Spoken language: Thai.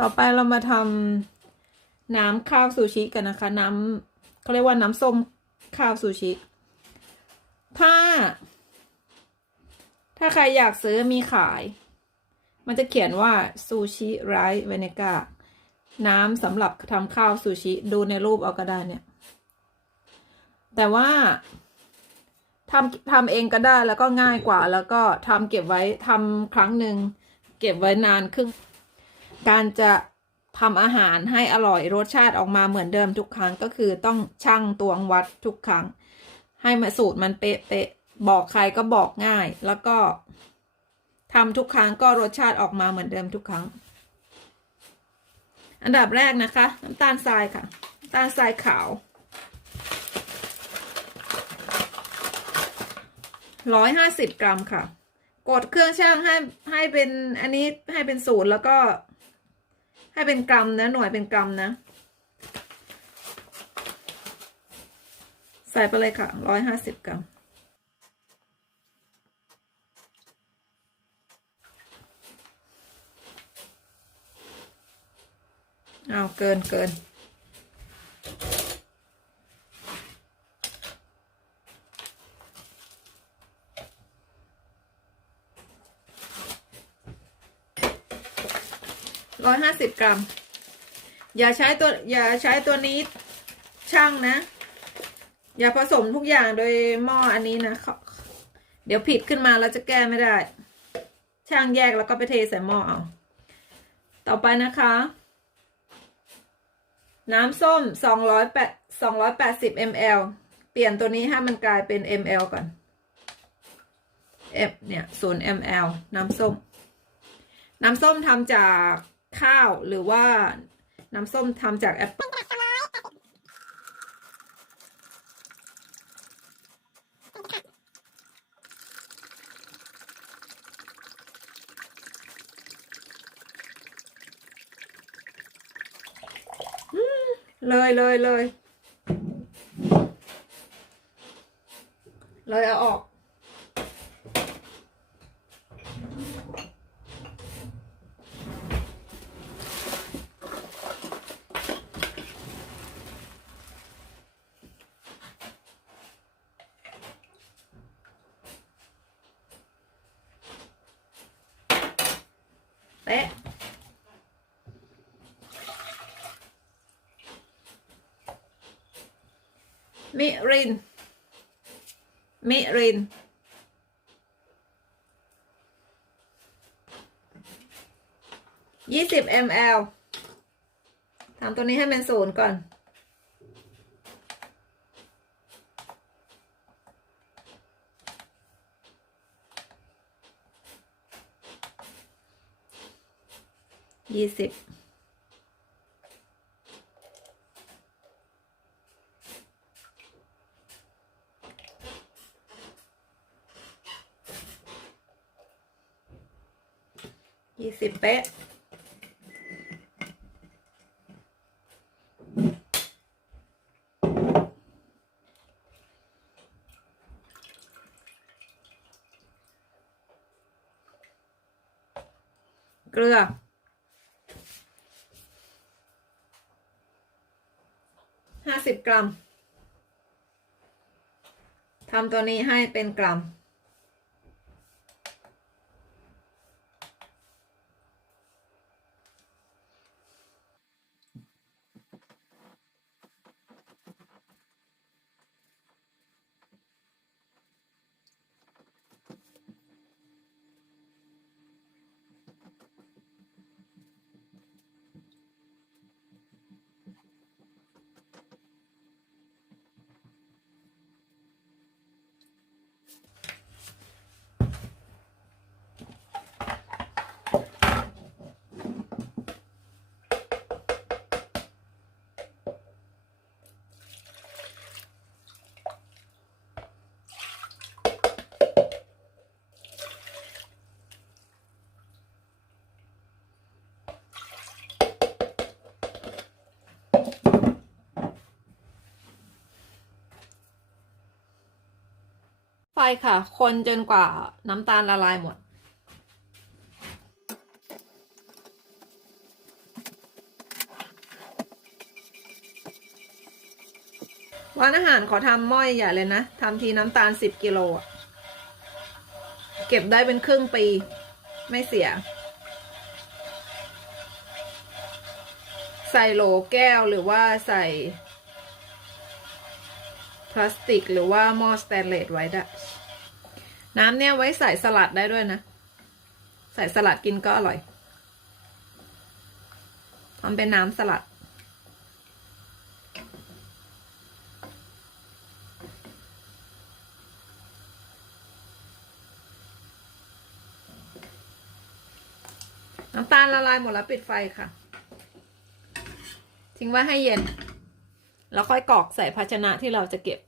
ต่อไปเรามาทำน้ำข้าวซูชิกันนะคะ น้ำเขาเรียกว่าน้ำส้มข้าวซูชิ ถ้า ถ้าใครอยากซื้อมีขาย มันจะเขียนว่าซูชิไรซ์เวเนกาน้ำสำหรับทำข้าวซูชิดูในรูปเอาก็ได้เนี่ย แต่ว่าทำทำเองก็ได้แล้วก็ง่ายกว่า แล้วก็ทำเก็บไว้ทำครั้งหนึ่ง เก็บไว้นานครึ่ง การจะทำอาหารให้อร่อยรสชาติออกมาเหมือนเดิมทุกครั้งก็คือต้องชั่งตวงวัดทุกครั้ง ให้มาสูตรมันเป๊ะๆบอกใครก็บอกง่าย แล้วก็ทำทุกครั้งก็รสชาติออกมาเหมือนเดิมทุกครั้ง อันดับแรกนะคะน้ำตาลทรายค่ะน้ำตาลทรายขาวร้อยห้าสิบกรัมค่ะ กดเครื่องช่างให้ให้เป็นอันนี้ให้เป็นศูนย์แล้วก็ ให้เป็นกรัมนะ หน่วยเป็นกรัมนะ ใส่ไปเลยค่ะร้อยห้าสิบกรัม เอาเกินเกิน ร้อยห้าสิบกรัม อย่าใช้ตัวอย่าใช้ตัวนี้ช่างนะ อย่าผสมทุกอย่างโดยหม้ออันนี้นะเดี๋ยวผิดขึ้นมาแล้วจะแก้ไม่ได้ ช่างแยกแล้วก็ไปเทใส่หม้อเอา ต่อไปนะคะ น้ำส้มสองร้อยแปดสองร้อยแปดสิบ ml เปลี่ยนตัวนี้ให้มันกลายเป็น ml ก่อน f เนี่ยศูนย์ ml น้ำส้ม น้ำส้มทำจาก ข้าวหรือว่าน้ำส้มทำจากแอปเปิ้ลเลยเลยเลยเลยเอาออก เป๊ะมิริน มิริน ยี่สิบ ml ทำตัวนี้ให้เป็นศูนย์ก่อน ese. Y ese สิบกรัมทำตัวนี้ให้เป็นกรัม ไปค่ะ คนจนกว่าน้ำตาลละลายหมด ร้านอาหารขอทำม้อยใหญ่เลยนะทำทีน้ำตาลสิบกิโล เก็บได้เป็นครึ่งปี ไม่เสีย ใส่โหลแก้วหรือว่าใส่ พลาสติกหรือว่าหม้อสแตนเลสไว้ได้น้ำเนี่ยไว้ใส่สลัดได้ด้วยนะ ใส่สลัดกินก็อร่อยทำเป็นน้ำสลัด น้ำตาลละลายหมดแล้วปิดไฟค่ะ ทิ้งไว้ให้เย็น แล้วค่อยกรอกใส่ภาชนะที่เราจะเก็บ